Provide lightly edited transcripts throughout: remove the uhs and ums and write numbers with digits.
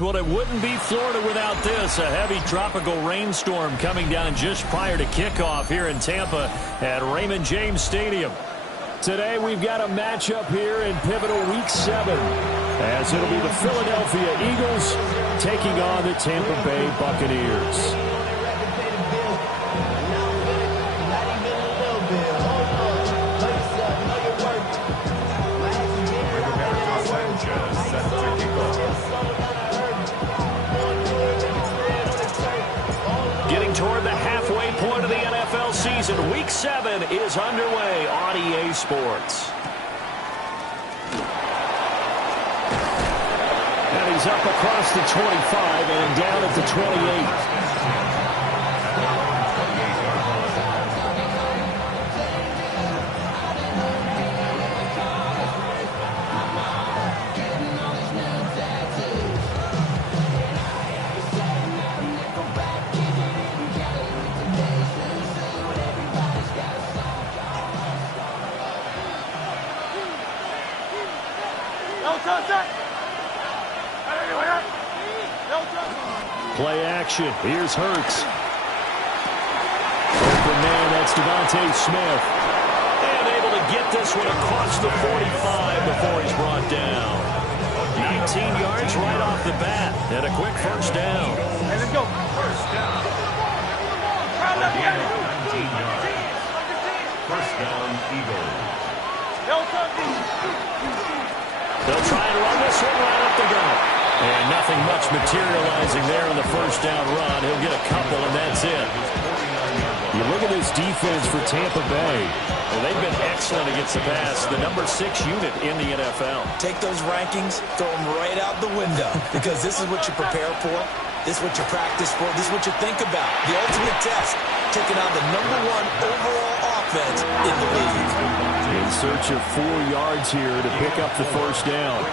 Well, it wouldn't be Florida without this. A heavy tropical rainstorm coming down just prior to kickoff here in Tampa at Raymond James Stadium. Today we've got a matchup here in pivotal Week 7 as it'll be the Philadelphia Eagles taking on the Tampa Bay Buccaneers. Toward the halfway point of the NFL season, Week 7 is underway on EA Sports. And he's up across the 25 and down at the 28. Play action. Here's Hurts. Open man, that's Devontae Smith. And able to get this one across the 45 before he's brought down. 19 yards right off the bat. And a quick first down. And let's go. First down. 19 yards. First down, Eagles. They'll try and run this one right up the gut. And nothing much materializing there on the first down run. He'll get a couple, and that's it. You look at this defense for Tampa Bay. Well, they've been excellent against the pass. The number 6 unit in the NFL. Take those rankings, throw them right out the window. Because this is what you prepare for. This is what you practice for. This is what you think about. The ultimate test. Taking on the number 1 overall offense in the league. In search of 4 yards here to pick up the first down.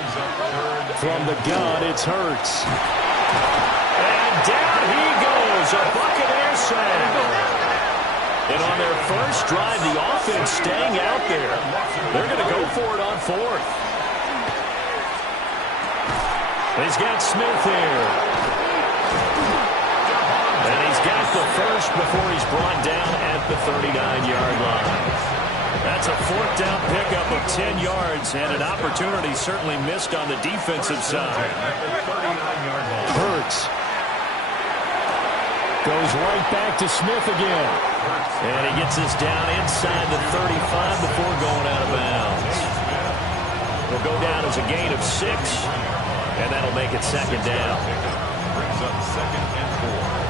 From the gun, it's Hurts. And down he goes. A Buccaneer sack. And on their first drive, the offense staying out there. They're going to go for it on 4th. He's got Smith here. And he's got the first before he's brought down at the 39-yard line. That's a 4th down pickup of 10 yards and an opportunity certainly missed on the defensive side. Hurts goes right back to Smith again. And he gets this down inside the 35 before going out of bounds. He'll go down as a gain of 6, and that'll make it second down. Brings up 2nd and 4.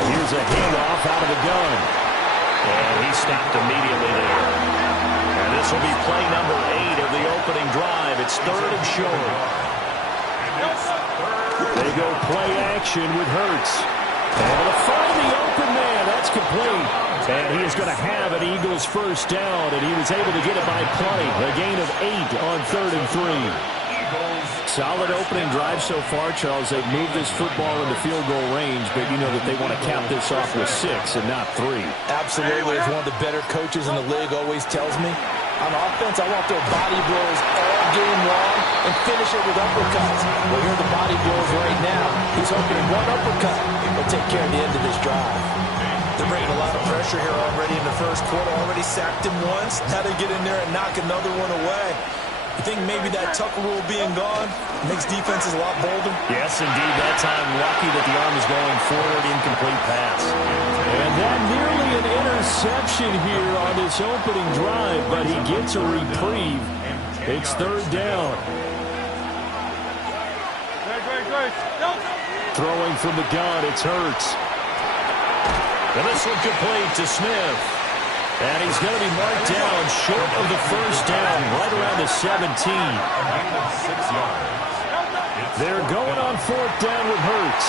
Here's a handoff out of the gun. And he stopped immediately there. And this will be play number 8 of the opening drive. It's 3rd and short. They go play action with Hurts. Able to find the open man. That's complete. And he is going to have an Eagles first down. And he was able to get it by play. A gain of 8 on 3rd and 3. Solid opening drive so far, Charles. They've moved this football into field goal range, but you know that they want to cap this off with 6 and not 3. Absolutely. As one of the better coaches in the league always tells me, On offense, I want their body blows all game long and finish it with uppercuts. Well, here are the body blows right now. He's hoping one uppercut will take care of the end of this drive. They're bringing a lot of pressure here already in the first quarter. Already sacked him once. Now they get in there and knock another one away. You think maybe that Tucker rule being gone makes defenses a lot bolder? Yes, indeed. That time, lucky that the arm is going forward, incomplete pass. And that nearly an interception here on this opening drive, but he gets a reprieve. It's third down. Throwing from the gun, it's Hurts. And this one complete to Smith. And he's going to be marked down short of the first down, right around the 17. 6 yards. They're going on fourth down with Hurts.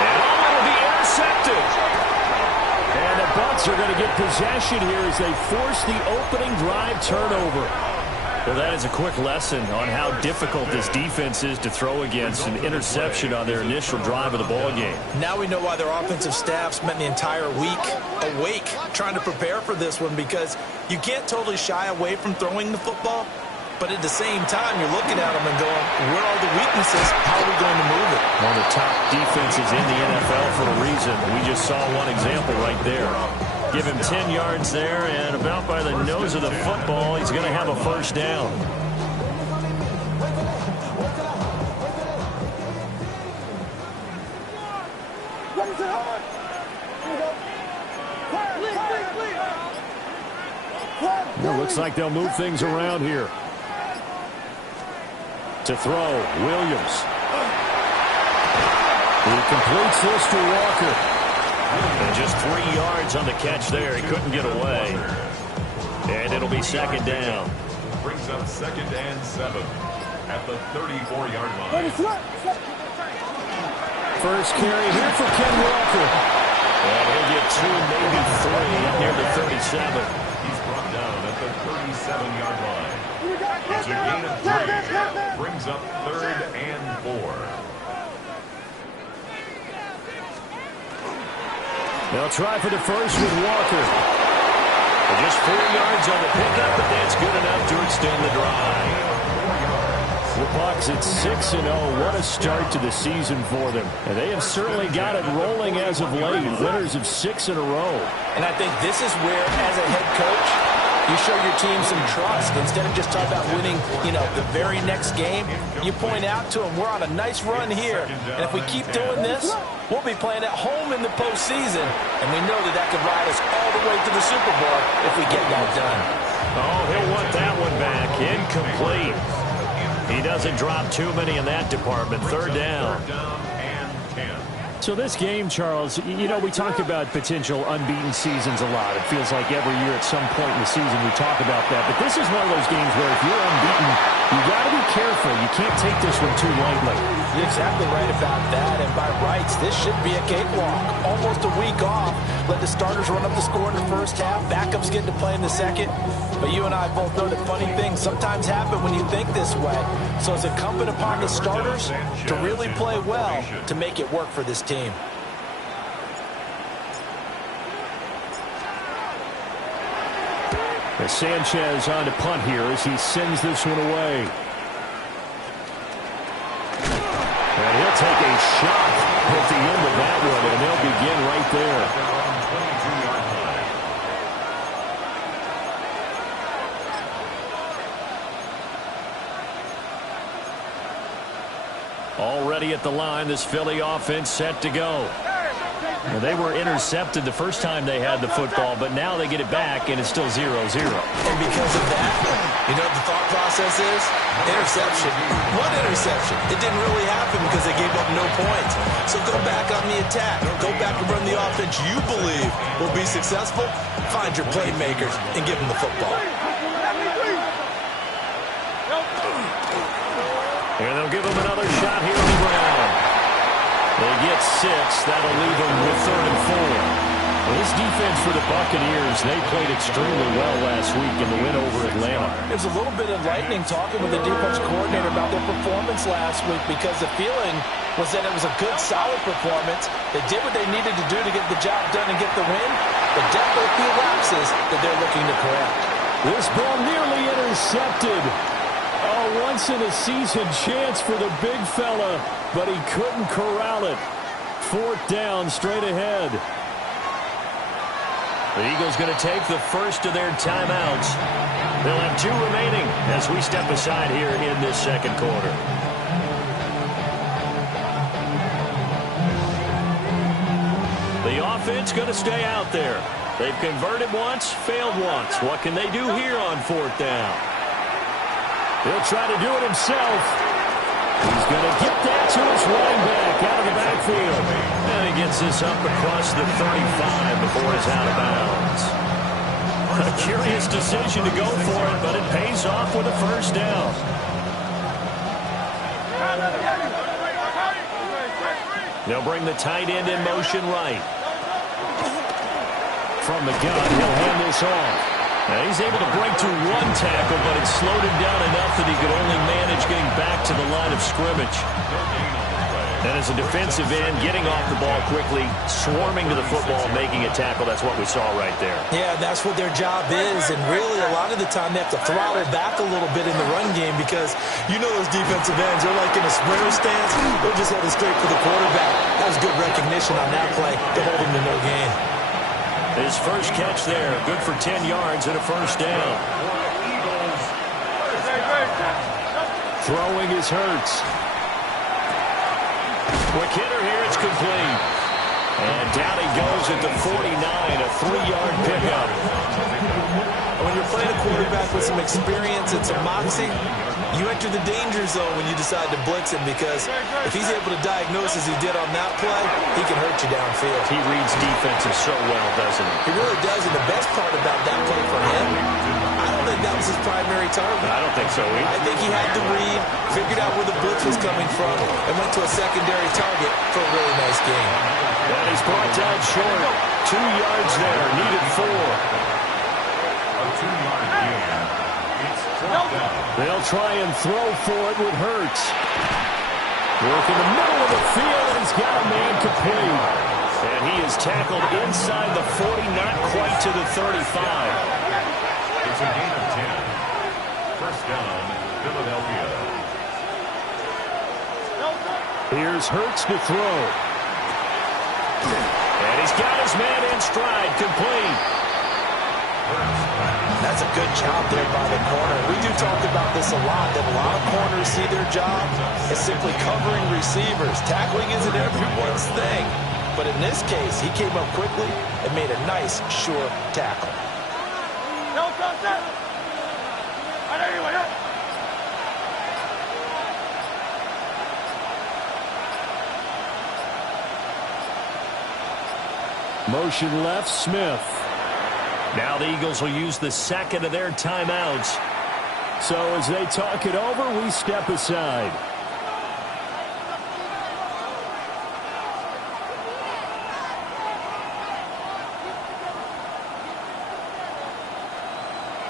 And it'll be intercepted. And the Bucs are going to get possession here as they force the opening drive turnover. Well, that is a quick lesson on how difficult this defense is to throw against. An interception on their initial drive of the ball game. Now we know why their offensive staff spent the entire week awake trying to prepare for this one, because you can't totally shy away from throwing the football, but at the same time you're looking at them and going, where are the weaknesses? How are we going to move it? One of the top defenses in the NFL for a reason. We just saw one example right there. Give him 10 yards there, and about by the nose of the football, he's going to have a first down. It looks like they'll move things around here. To throw, Williams. He completes this to Walker. And just 3 yards on the catch there. He couldn't get away. And it'll be second down. Brings up 2nd and 7 at the 34-yard line. First carry here for Ken Walker. And he'll get 2, maybe 3 up near the 37. He's brought down at the 37-yard line. It's a gain of 3. Brings up 3rd and 4. They'll try for the first with Walker. And just 4 yards on the pickup, but that's good enough to extend the drive. The Bucs at 6-0. What a start to the season for them. And they have certainly got it rolling as of late. Winners of 6 in a row. And I think this is where, as a head coach, you show your team some trust. Instead of just talking about winning, the very next game, you point out to them, we're on a nice run here. And if we keep doing this, we'll be playing at home in the postseason. And we know that could ride us all the way to the Super Bowl if we get that done. Oh, he'll want that one back. Incomplete. He doesn't drop too many in that department. Third down. So this game, Charles, we talk about potential unbeaten seasons a lot. It feels like every year at some point in the season we talk about that. But this is one of those games where if you're unbeaten, you got to be careful. You can't take this one too lightly. You're exactly right about that. And by rights, this should be a cakewalk. Almost a week off. Let the starters run up the score in the first half. Backups get to play in the second. But you and I both know that funny things sometimes happen when you think this way. So it's incumbent upon the starters to really play well to make it work for this team. As Sanchez on to punt here as he sends this one away. And he'll take a shot at the end of that one, and they'll begin right there. Already at the line, this Philly offense set to go. Well, they were intercepted the first time they had the football, but now they get it back, and it's still 0-0. And because of that, what the thought process is? Interception. One interception. It didn't really happen because they gave up no points. So go back on the attack. Go back and run the offense you believe will be successful. Find your playmakers and give them the football. And they'll give them another shot here on the ground. They get 6. That'll leave them with 3rd and 4. Well, this defense for the Buccaneers, they played extremely well last week in the win over Atlanta. It was a little bit enlightening talking with the defense coordinator about their performance last week, because the feeling was that it was a good, solid performance. They did what they needed to do to get the job done and get the win, but definitely a few lapses that they're looking to correct. This ball nearly intercepted. A once-in-a-season chance for the big fella, but he couldn't corral it. 4th down, straight ahead. The Eagles going to take the first of their timeouts. They'll have 2 remaining as we step aside here in this second quarter. The offense going to stay out there. They've converted once, failed once. What can they do here on 4th down? He'll try to do it himself. He's going to get that to his running back out of the backfield. And he gets this up across the 35 before it's out of bounds. A curious decision to go for it, but it pays off with a first down. They'll bring the tight end in motion right. From the gun, he'll hand this off. Now he's able to break through 1 tackle, but it slowed him down enough that he could only manage getting back to the line of scrimmage. And as a defensive end, getting off the ball quickly, swarming to the football, making a tackle, that's what we saw right there. Yeah, that's what their job is, and really a lot of the time they have to throttle back a little bit in the run game because you know those defensive ends, they're like in a sprinter stance, they're just headed straight for the quarterback. That was good recognition on that play to hold him to no gain. His first catch there, good for 10 yards and a first down. Throwing is Hurts. Quick hitter here, it's complete. And down he goes at the 49, a 3-yard pickup. When you're playing a quarterback with some experience and some moxie, you enter the danger zone when you decide to blitz him because if he's able to diagnose as he did on that play, he can hurt you downfield. He reads defenses so well, doesn't he? He really does, and the best part about that play for him, I don't think that was his primary target. I don't think so either. I think he had to read, figured out where the blitz was coming from, and went to a secondary target for a really nice game. And he's brought down short. 2 yards there, needed 4. A 2-yard gain. It's 4th down. They'll try and throw for it with Hurts. Work in the middle of the field, and he's got a man complete. And he is tackled inside the 40, not quite to the 35. It's a gain of 10. First down, Philadelphia. Here's Hurts to throw. And he's got his man in stride, complete. That's a good job there by the corner. We do talk about this a lot, that a lot of corners see their job as simply covering receivers. Tackling isn't everyone's thing. But in this case, he came up quickly and made a nice, sure tackle. Motion left, Smith. Now the Eagles will use the second of their timeouts. So as they talk it over, we step aside.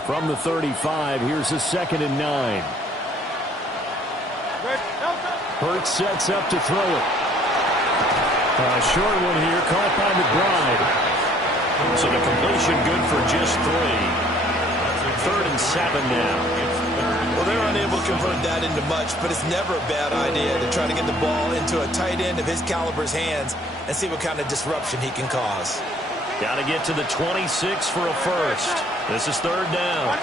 From the 35, here's a 2nd and 9. Hurts sets up to throw it. A short one here, caught by McBride. So the completion good for just 3. 3rd and 7 now. Well, they're unable to convert that into much, but it's never a bad idea to try to get the ball into a tight end of his caliber's hands and see what kind of disruption he can cause. Got to get to the 26 for a first. This is 3rd down.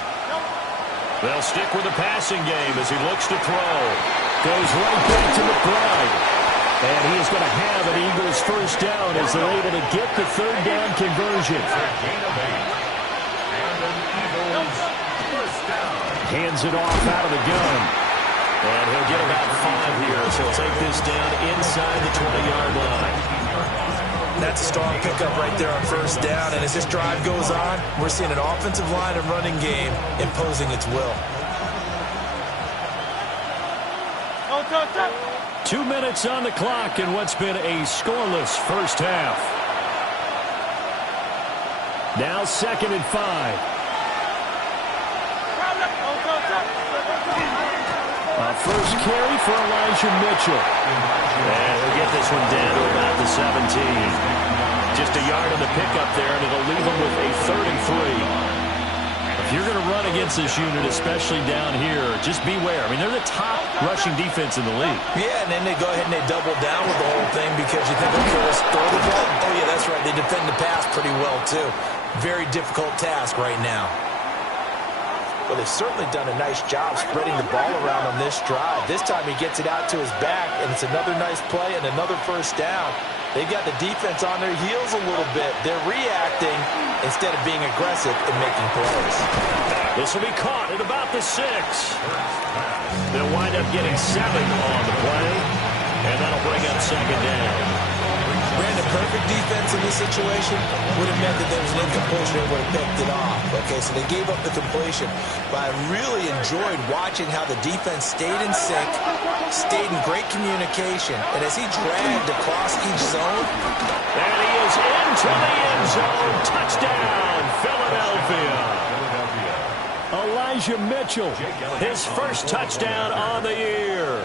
They'll stick with the passing game as he looks to throw. Goes right back to McBride. And he is going to have an Eagles first down as they're able to get the 3rd down conversion. Hands it off out of the gun. And he'll get about 5 here, so he'll take this down inside the 20-yard line. That's a strong pickup right there on first down, and as this drive goes on, we're seeing an offensive line and running game imposing its will. 2 minutes on the clock in what's been a scoreless first half. Now 2nd and 5. A first carry for Elijah Mitchell. And he'll get this one down to about the 17. Just a yard on the pickup there, and it'll leave him with a 3rd and 3. If you're going to run against this unit, especially down here. Just beware. I mean, they're the top rushing defense in the league. Yeah, and then they go ahead and they double down with the whole thing because you think, okay, let's throw the ball. Oh, yeah, that's right. They defend the pass pretty well, too. Very difficult task right now. Well, they've certainly done a nice job spreading the ball around on this drive. This time he gets it out to his back, and it's another nice play and another first down. They've got the defense on their heels a little bit. They're reacting instead of being aggressive and making plays. This will be caught at about the 6. They'll wind up getting 7 on the play, and that'll bring up second down. Brandon, perfect defense in this situation would have meant that there was an incompletion and would have picked it off. Okay, so they gave up the completion. But I really enjoyed watching how the defense stayed in sync, stayed in great communication, and as he dragged across each zone. And he is into the end zone. Touchdown, Philadelphia. Elijah Mitchell, his first touchdown on the year.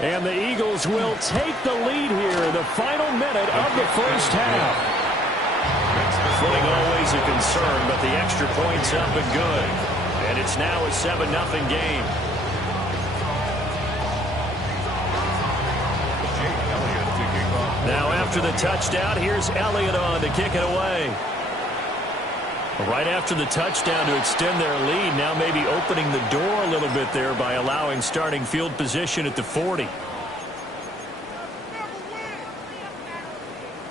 And the Eagles will take the lead here in the final minute of the first half. Footing always a concern, but the extra point's up and good. And it's now a 7-0 game. Now after the touchdown, here's Elliott on to kick it away. Right after the touchdown to extend their lead, now maybe opening the door a little bit there by allowing starting field position at the 40.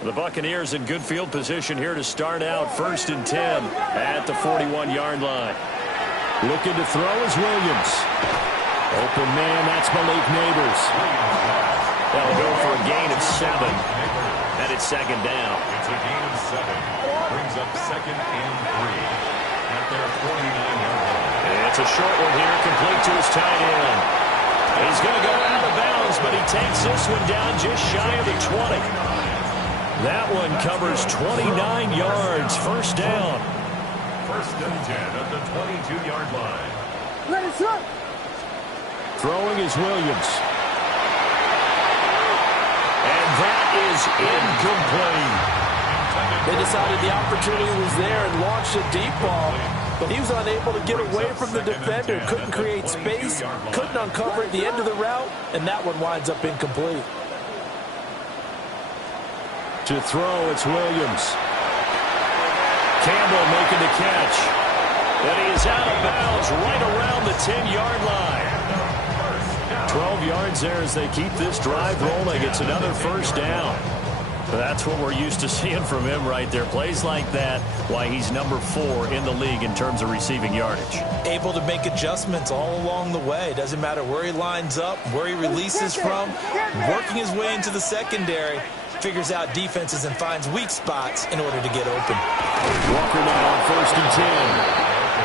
The Buccaneers in good field position here to start out 1st and 10 at the 41-yard line. Looking to throw is Williams. Open man, that's Malik Neighbors. They'll go for a gain of 7, and it's second down. It's a gain of 7. Brings up 2nd and 3 at their 49-yard line. It's a short one here, complete to his tight end. He's going to go out of bounds, but he takes this one down just shy of the 20. That one covers 29 yards, first down. 1st and 10 at the 22-yard line. Throwing is Williams. And that is incomplete. They decided the opportunity was there and launched a deep ball, but he was unable to get away from the defender, couldn't create space, couldn't uncover at the end of the route, and that one winds up incomplete. To throw, it's Williams. Campbell making the catch. And he is out of bounds right around the 10-yard line. 12 yards there as they keep this drive rolling. It's another first down. That's what we're used to seeing from him right there. Plays like that, why he's number 4 in the league in terms of receiving yardage. Able to make adjustments all along the way. Doesn't matter where he lines up, where he releases from, working his way into the secondary, figures out defenses and finds weak spots in order to get open. Walker now on 1st and 10.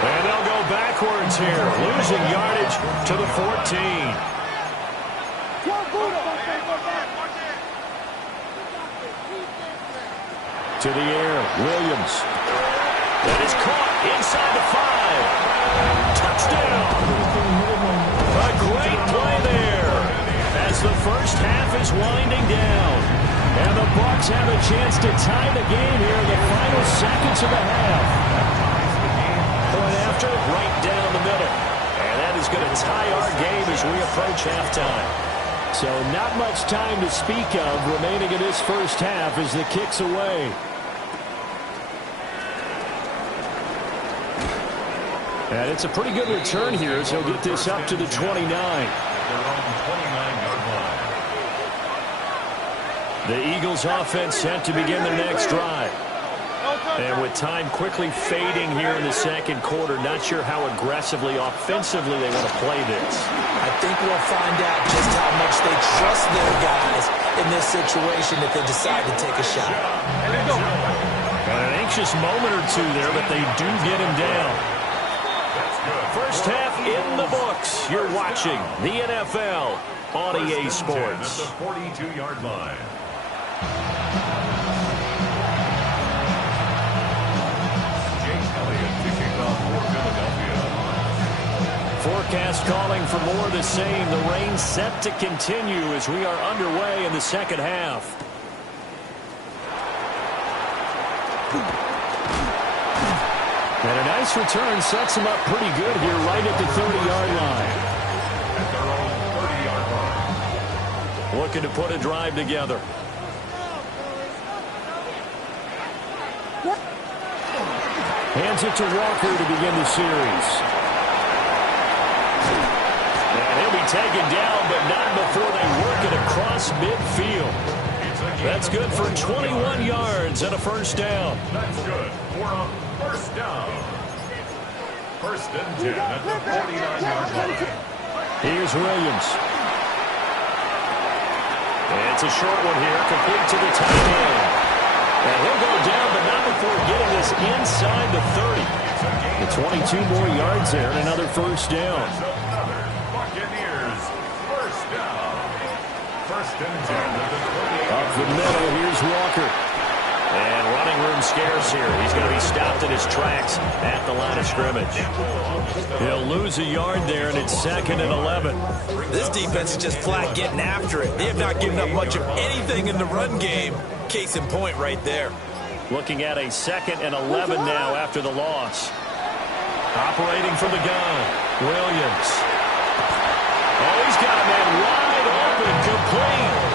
And they'll go backwards here, losing yardage to the 14. To the air, Williams. That is caught inside the 5. Touchdown! A great play there as the first half is winding down. And the Bucs have a chance to tie the game here in the final seconds of the half. Point after, right down the middle. And that is going to tie our game as we approach halftime. So not much time to speak of remaining in this first half as the kick's away. And it's a pretty good return here as he'll get this up to the 29. Their own 29-yard line. The Eagles offense set to begin their next drive. And with time quickly fading here in the second quarter, not sure how aggressively, offensively they want to play this. I think we'll find out just how much they trust their guys in this situation if they decide to take a shot. Got an anxious moment or two there, but they do get him down. First half in the books. You're watching the NFL on EA Sports. At the 42-yard line. Jake Elliott to kick off for Philadelphia. Forecast calling for more of the same. The rain set to continue as we are underway in the second half. And a nice return sets him up pretty good here right at the 30-yard line. At their own 30-yard line. Looking to put a drive together. Hands it to Walker to begin the series. And he'll be taken down, but not before they work it across midfield. That's good for 21 yards and a first down. That's good for a first down. First and 10 at the 49-yard line. Here's Williams. It's a short one here, complete to the tight end. And he'll go down, but not before getting this inside the 30. The 22 more yards there and another first down. Another Buccaneers first down. First and 10 at the 28. Up the middle, here's Walker. And running room scarce here. He's going to be stopped in his tracks at the line of scrimmage. He'll lose a yard there, and it's 2nd and 11. This defense is just flat getting after it. They have not given up much of anything in the run game. Case in point right there. Looking at a 2nd and 11 now after the loss. Operating from the gun, Williams. Oh, he's got a man wide open, complete.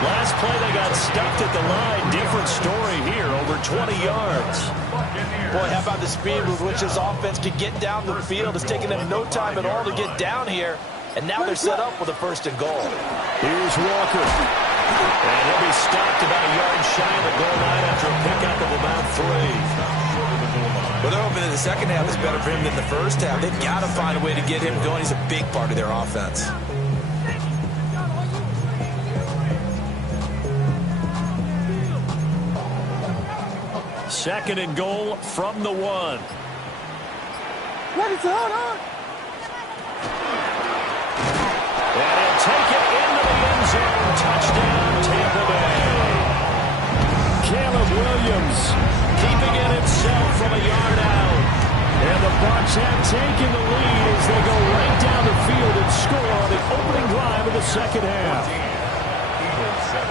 Last play, they got stuffed at the line. Different story here, over 20 yards. Boy, how about the speed with which this offense could get down the field? It's taken them no time at all to get down here. And now they're set up with a 1st and goal. Here's Walker. And he'll be stopped about a yard shy of the goal line after a pickup of about 3. Well, they're hoping that the second half is better for him than the first half. They've got to find a way to get him going. He's a big part of their offense. Second and goal from the 1. Ready to hold on. And he'll take it into the end zone. Touchdown, Tampa Bay. Caleb Williams keeping it himself from a yard out. And the Bucs have taken the lead as they go right down the field and score on the opening drive of the second half. Eagles 7.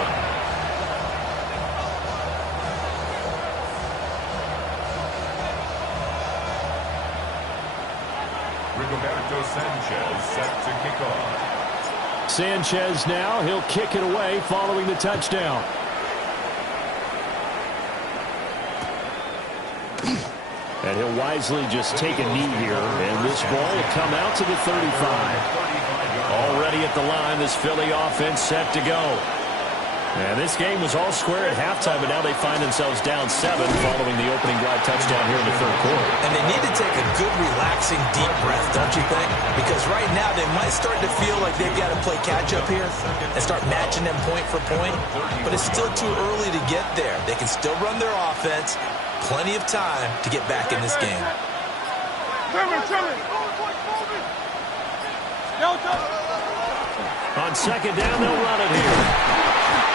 Rigoberto Sanchez set to kick off. Sanchez now, he'll kick it away following the touchdown. And he'll wisely just take a knee here, and this ball will come out to the 35. Already at the line, this Philly offense set to go. And this game was all square at halftime, but now they find themselves down 7 following the opening drive touchdown here in the 3rd quarter. And they need to take a good, relaxing, deep breath, don't you think? Because right now they might start to feel like they've got to play catch-up here and start matching them point for point. But it's still too early to get there. They can still run their offense. Plenty of time to get back in this game. On second down, they'll run it here.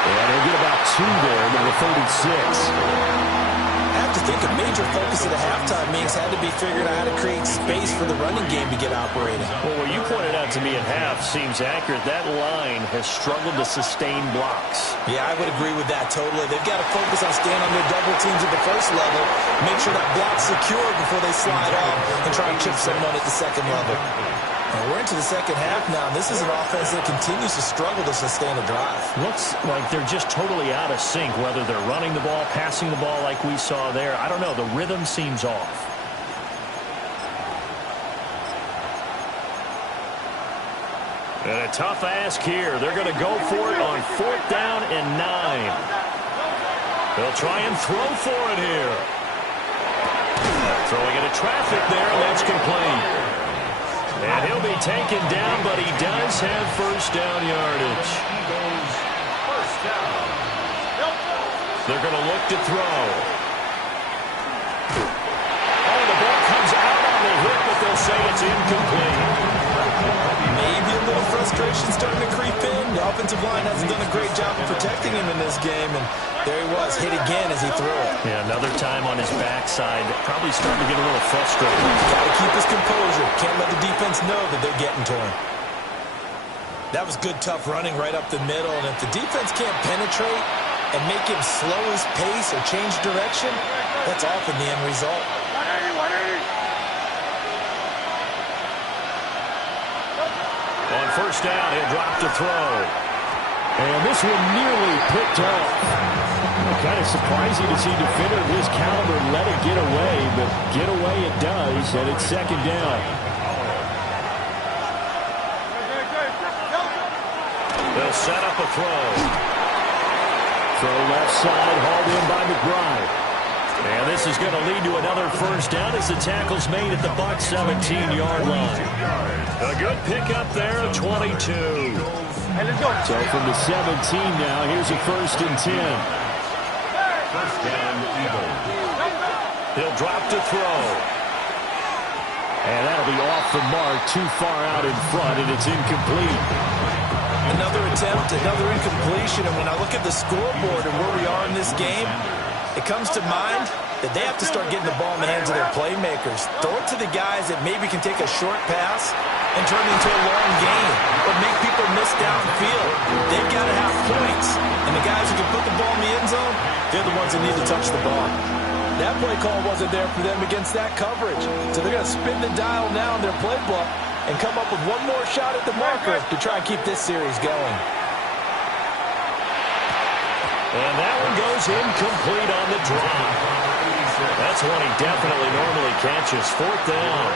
And he'll get about 2 there to the 36. I have to think a major focus of the halftime meetings had to be figuring out how to create space for the running game to get operating. Well, what you pointed out to me at half seems accurate. That line has struggled to sustain blocks. Yeah, I would agree with that totally. They've got to focus on staying on their double teams at the first level, make sure that block's secure before they slide off and try and chip someone at the second level. And we're into the second half now, and this is an offense that continues to struggle to sustain a drive. Looks like they're just totally out of sync, whether they're running the ball, passing the ball like we saw there. I don't know. The rhythm seems off. And a tough ask here. They're going to go for it on 4th down and 9. They'll try and throw for it here. Throwing into traffic there, and that's complete. And he'll be taken down, but he does have first down yardage. Eagles first down. They're going to look to throw. Oh, the ball comes out on the hit, but they'll say it's incomplete. Maybe a little frustration starting to creep in. The offensive line hasn't done a great job of protecting him in this game, and there he was, hit again as he threw it. Yeah, another time on his backside. Probably starting to get a little frustrated. Got to keep his composure. Can't let the defense know that they're getting to him. That was good, tough running right up the middle, and if the defense can't penetrate and make him slow his pace or change direction, that's often the end result. first down. He'll drop to throw. And this one nearly picked off. Kind of surprising to see a defender of his caliber let it get away, but get away it does, and it's second down. They'll set up a throw. Throw left side, hauled in by McBride. And this is going to lead to another first down as the tackle's made at the Bucs 17-yard line. A good pickup there at 22. So from the 17 now, here's a 1st and 10. First down, Eagles. He'll drop to throw. And that'll be off the mark, too far out in front, and it's incomplete. Another attempt, another incompletion, and when I look at the scoreboard and where we are in this game, it comes to mind that they have to start getting the ball in the hands of their playmakers. Throw it to the guys that maybe can take a short pass and turn it into a long game, or make people miss downfield. They've got to have points, and the guys who can put the ball in the end zone, they're the ones that need to touch the ball. That play call wasn't there for them against that coverage, so they're going to spin the dial now in their playbook and come up with one more shot at the marker to try and keep this series going. And that one goes incomplete on the drop. That's one he definitely normally catches. 4th down.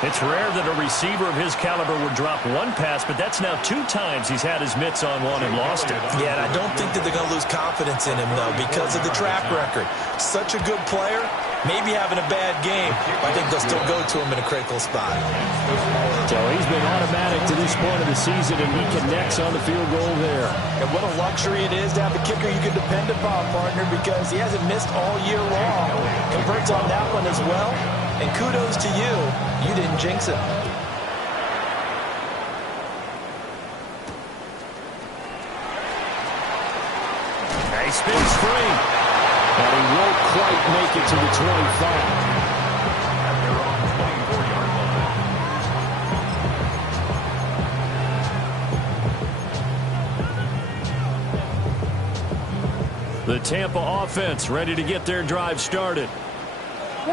It's rare that a receiver of his caliber would drop one pass, but that's now 2 times he's had his mitts on one and lost it. Yeah, and I don't think that they're going to lose confidence in him, though, because of the track record. Such a good player, maybe having a bad game, but I think they'll still go to him in a critical spot. So he's been automatic to this point of the season, and he connects on the field goal there. And what a luxury it is to have a kicker you can depend upon, partner, because he hasn't missed all year long. Converts on that one as well. And kudos to you. You didn't jinx it. He spins free. And he won't quite make it to the 25. At their own 24-yard line. The Tampa offense ready to get their drive started.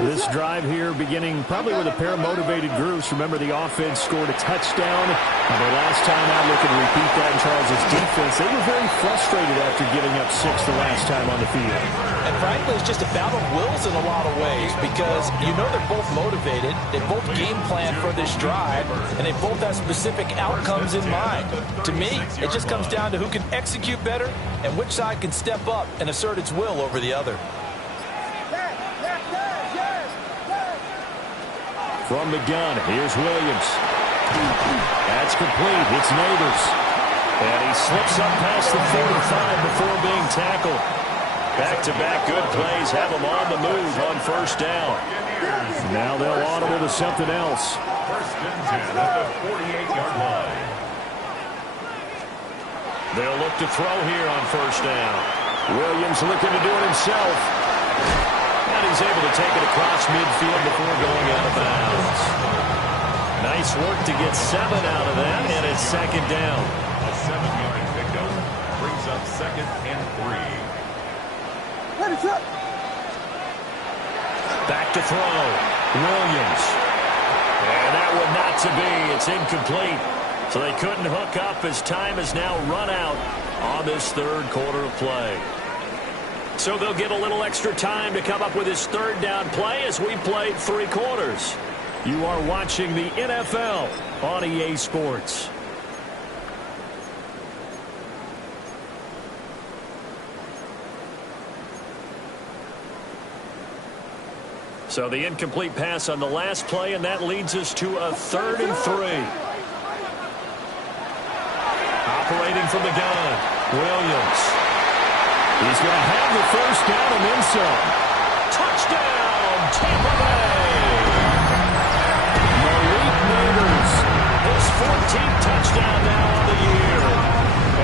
This drive here beginning probably with a pair of motivated groups. Remember, the offense scored a touchdown. And their last time out, looking to repeat that in Charles' defense. They were very frustrated after giving up 6 the last time on the field. And frankly, it's just a battle of wills in a lot of ways because you know they're both motivated. They both game plan for this drive, and they both have specific outcomes in mind. To me, it just comes down to who can execute better and which side can step up and assert its will over the other. From the gun, here's Williams. That's complete. It's Neighbors. And he slips up past the 45 before being tackled. Back-to-back good plays have him on the move on first down. Now they'll audible to something else. 1st and 10 at the 48-yard line. They'll look to throw here on first down. Williams looking to do it himself. And he's able to take it across midfield before going out of bounds. Nice work to get 7 out of that, and it's second down. A 7-yard pickup brings up 2nd and 3. Back to throw. Williams. And that one not to be. It's incomplete. So they couldn't hook up as time has now run out on this 3rd quarter of play. So they'll get a little extra time to come up with his 3rd down play as we played 3 quarters. You are watching the NFL on EA Sports. So the incomplete pass on the last play, and that leads us to a 3rd and 3. Operating from the gun, Williams. He's going to have the first down and then some. Touchdown, Tampa Bay! Malik Neighbors, his 14th touchdown now on the year.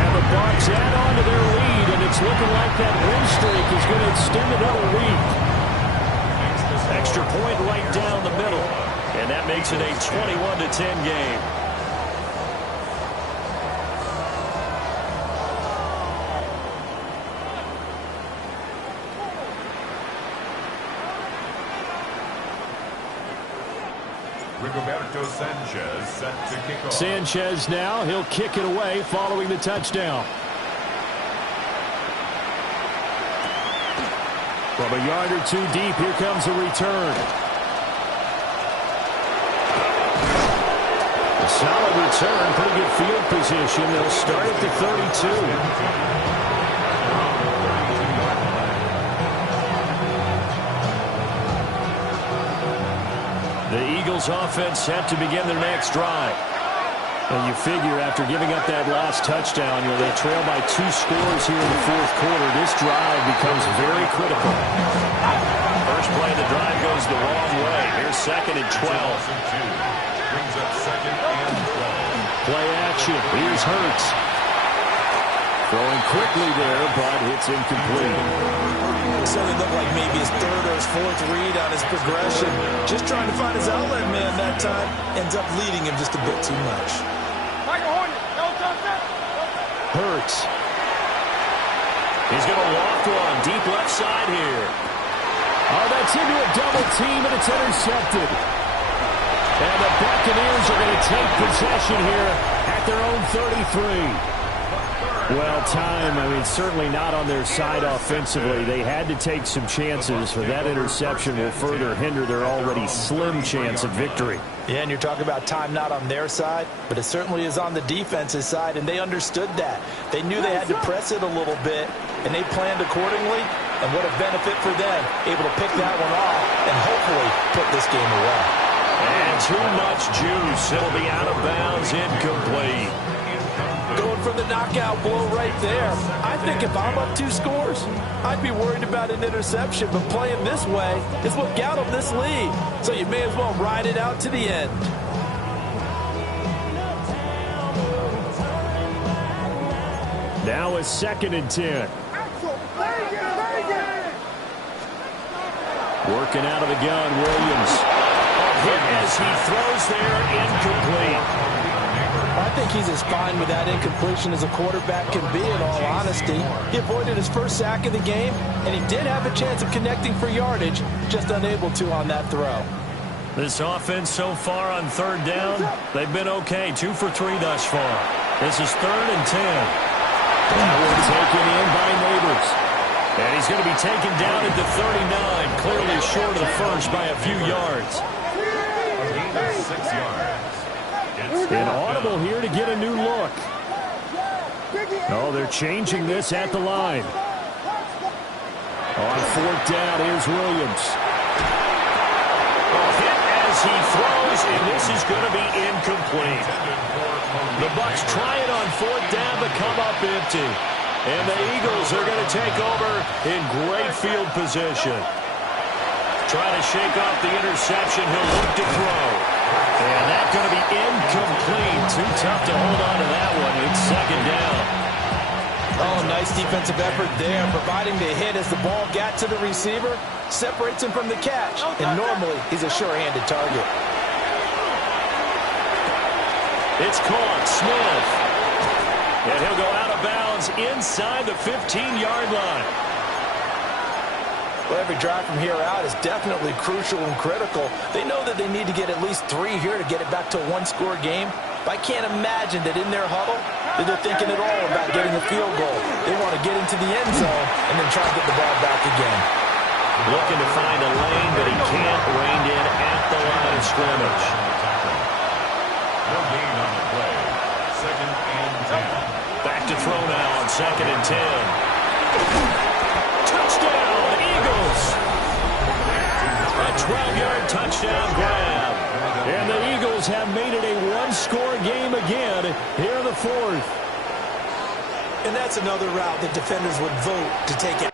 And the Bucs add on to their lead, and it's looking like that win streak is going to extend another week. Extra point right down the middle, and that makes it a 21-10 game. Rigoberto Sanchez set to kick off. Sanchez now, he'll kick it away following the touchdown. From a yard or two deep, here comes a return. A solid return, pretty good field position. They'll start at the 32. The Eagles offense set to begin their next drive. And you figure after giving up that last touchdown, they trail by 2 scores here in the fourth quarter. This drive becomes very critical. First play of the drive goes the wrong way. Here's 2nd and 12. Brings up 2nd and 12. Play action. Here's Hurts. Throwing quickly there, but it's incomplete. It certainly looked like maybe his 3rd or his 4th read on his progression. Just trying to find his outlet man that time. Ends up leading him just a bit too much. Hurts. He's going to walk one deep left side here. Oh, that's into a double team, and it's intercepted. And the Buccaneers are going to take possession here at their own 33. Well, time, certainly not on their side offensively. They had to take some chances, but that interception will further hinder their already slim chance of victory. Yeah, and you're talking about time not on their side, but it certainly is on the defense's side, and they understood that. They knew they had to press it a little bit, and they planned accordingly, and what a benefit for them, able to pick that one off and hopefully put this game away. And too much juice. It'll be out of bounds, incomplete. Going for the knockout blow right there. I think if I'm up 2 scores, I'd be worried about an interception, but playing this way is what got them this lead. So you may as well ride it out to the end. Now a 2nd and 10. Working out of the gun, Williams. Hit as he throws there, incomplete. I think he's as fine with that incompletion as a quarterback can be, in all honesty. He avoided his first sack of the game, and he did have a chance of connecting for yardage, just unable to on that throw. This offense so far on 3rd down, they've been okay. 2 for 3 thus far. This is 3rd and 10. That one taken in by Neighbors. And he's going to be taken down at the 39, clearly short of the first by a few yards. A gain of 6 yards. An audible here to get a new look. Oh, they're changing this at the line. On 4th down, here's Williams. Hit as he throws, and this is going to be incomplete. The Bucs try it on 4th down, but come up empty. And the Eagles are going to take over in great field position. Trying to shake off the interception. He'll look to throw. And that's going to be incomplete. Too tough to hold on to that one. It's 2nd down. Oh, nice defensive effort there, providing the hit as the ball got to the receiver, separates him from the catch, and normally he's a sure-handed target. It's caught. Smith. And he'll go out of bounds inside the 15-yard line. Well, every drive from here out is definitely crucial and critical. They know that they need to get at least 3 here to get it back to a 1-score game. But I can't imagine that in their huddle that they're thinking at all about getting a field goal. They want to get into the end zone and then try to get the ball back again. Looking to find a lane, but he can't rein in at the line of scrimmage. No gain on the play. 2nd and 10. Back to throw now on 2nd and 10. Touchdown, Eagles! A 12-yard touchdown grab. And the Eagles have made it a 1-score game again here in the 4th. And that's another route that defenders would vote to take it.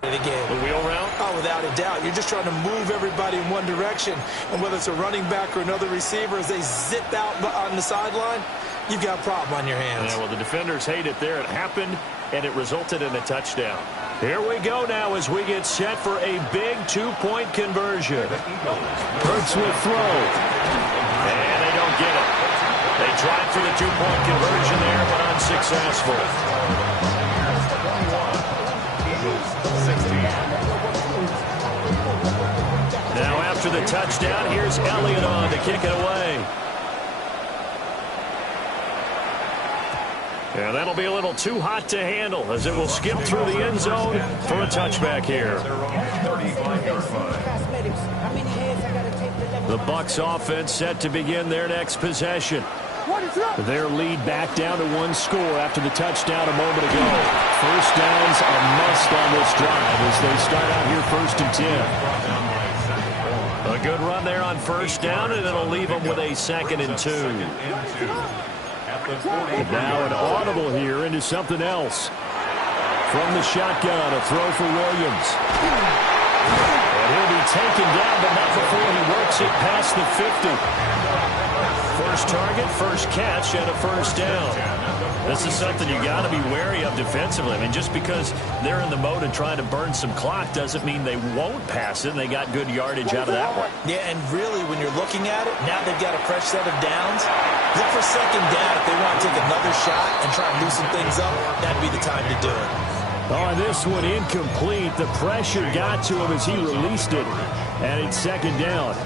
The wheel route? Oh, without a doubt. You're just trying to move everybody in one direction. And whether it's a running back or another receiver, as they zip out on the sideline, you've got a problem on your hands. Yeah, well, the defenders hate it there. It happened, and it resulted in a touchdown. Here we go now as we get set for a big 2-point conversion. Hurts will throw. And they don't get it. They tried for the 2-point conversion there, but unsuccessful. Eagles 16. Now after the touchdown, here's Elliott on to kick it away. And that'll be a little too hot to handle as it will skip through the end zone for a touchback here. The Bucs offense set to begin their next possession. Their lead back down to 1 score after the touchdown a moment ago. First down's a must on this drive as they start out here 1st and 10. A good run there on first down, and it'll leave them with a 2nd and 2. And now an audible here into something else. From the shotgun, a throw for Williams. And he'll be taken down, but not before he works it past the 50. First target, first catch, and a first down. This is something you got to be wary of defensively. I mean, just because they're in the mode of trying to burn some clock doesn't mean they won't pass it, and they got good yardage out of that one. Yeah, and really, when you're looking at it, now they've got a fresh set of downs. Look for 2nd down if they want to take another shot and try and loosen things up. That'd be the time to do it. Oh, this one incomplete. The pressure got to him as he released it, and it's 2nd down.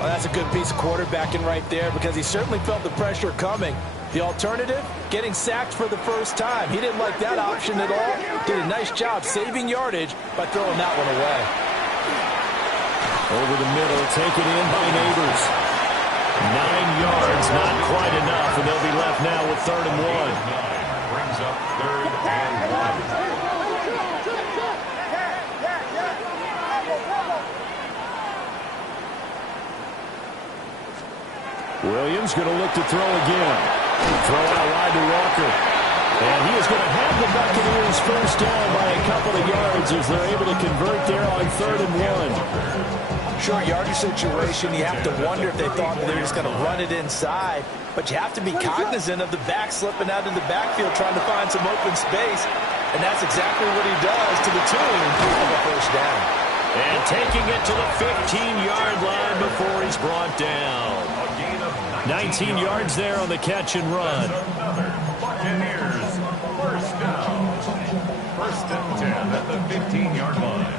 Well, that's a good piece of quarterbacking right there because he certainly felt the pressure coming. The alternative, getting sacked for the first time. He didn't like that option at all. Did a nice job saving yardage by throwing that one away. Over the middle, taken in by Neighbors. 9 yards, not quite enough, and they'll be left now with 3rd and 1. Brings up 3rd and 1. Williams going to look to throw again. Throw out wide to Walker. And he is going to have the Buccaneers first down by a couple of yards as they're able to convert there on 3rd and 1. Short yardage situation, you have to wonder if they thought they were just going to run it inside. But you have to be cognizant of the back slipping out of the backfield trying to find some open space. And that's exactly what he does to the tune of a first down. And taking it to the 15-yard line before he's brought down. 19 yards there on the catch and run. Buccaneers first down. 1st and 10 at the 15-yard line.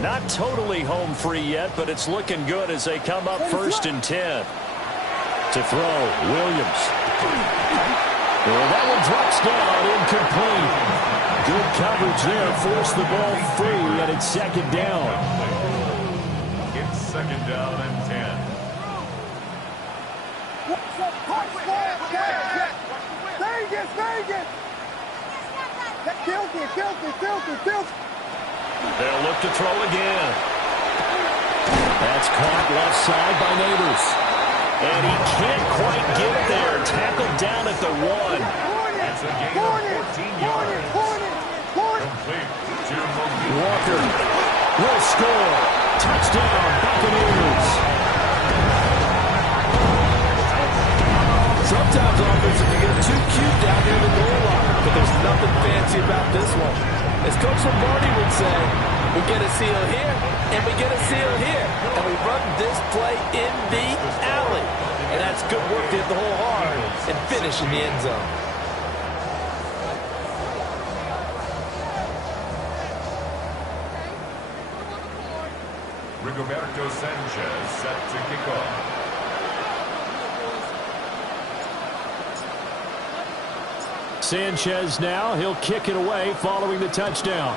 Not totally home free yet, but it's looking good as they come up 1st and 10. To throw, Williams. Well, that one drops down, incomplete. Good coverage there, forced the ball free, and it's 2nd down. It's 2nd down and 10. They'll look to throw again. That's caught left side by Neighbors. And he can't quite get there. Tackled down at the 1. It's a gain of 14 yards. Complete to Walker will score. Touchdown, Buccaneers. Sometimes offense can get too cute down near the goal line, but there's nothing fancy about this one. As Coach Lombardi would say, we get a seal here, and we get a seal here, and we run this play in the alley. And that's good work to hit the hole hard and finish in the end zone. Rigoberto Sanchez set to kick off. Sanchez now, he'll kick it away following the touchdown.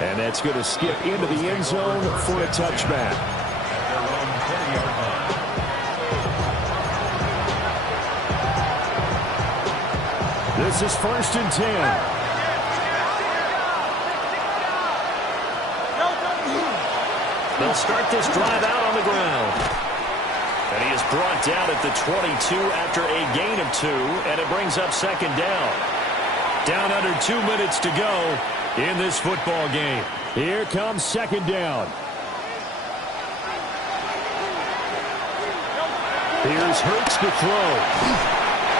And that's going to skip into the end zone for a touchback. At their own 20-yard line. This is 1st and 10. They'll start this drive out on the ground. And he is brought down at the 22 after a gain of 2, and it brings up 2nd down. Down under 2 minutes to go in this football game. Here comes 2nd down. Here's Hurts to throw.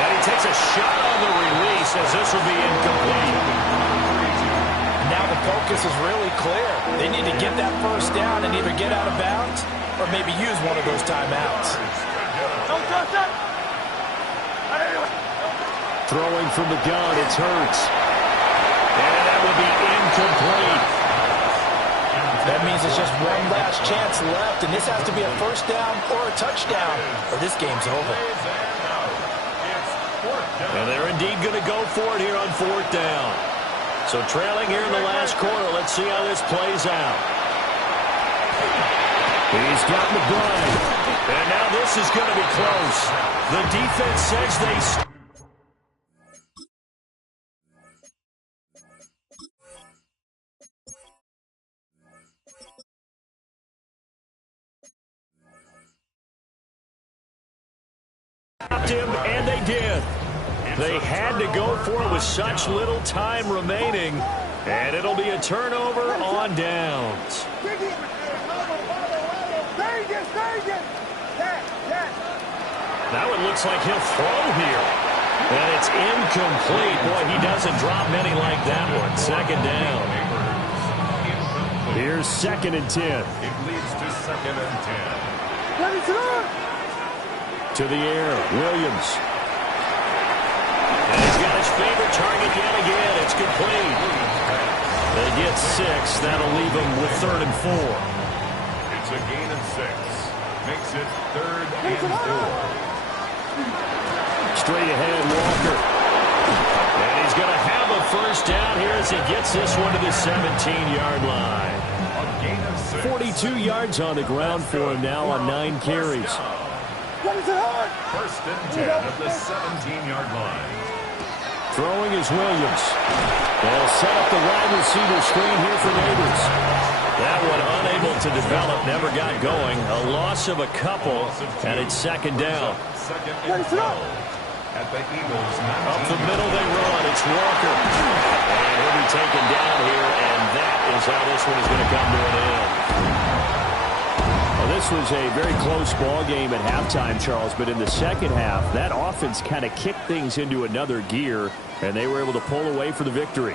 And he takes a shot on the release as this will be incomplete. Now the focus is really clear. They need to get that first down and either get out of bounds or maybe use one of those timeouts. Throwing from the gun, it's Hurts. And that would be incomplete. That means it's just one last chance left, and this has to be a first down or a touchdown, or this game's over. And they're indeed going to go for it here on fourth down. So trailing here in the last quarter, let's see how this plays out. He's got McBride. And now this is going to be close. The defense says they... him, and they did. They had to go for it with such little time remaining, and it'll be a turnover on downs. That one looks like he'll throw here, and it's incomplete. Boy, he doesn't drop many like that one. Second down. Here's 2nd and 10. It leads to 2nd and 10. To the air, Williams. And he's got his favorite target yet again. It's complete. They get 6. That'll leave them with 3rd and 4. It's a gain of 6. Makes it 3rd and 4. Straight ahead, Walker. And he's going to have a first down here as he gets this one to the 17-yard line. A gain of 6. 42 yards on the ground for him now on 9 carries. First and 10 at the 17-yard line. Throwing is Williams. They'll set up the wide receiver screen here for Neighbors. That one unable to develop, never got going. A loss of a couple, and it's 2nd down. 2nd and 12 at the Eagles. Up the middle they run. It's Walker. And he'll be taken down here, and that is how this one is going to come to an end. Well, this was a very close ball game at halftime, Charles, but in the second half, that offense kind of kicked things into another gear, and they were able to pull away for the victory.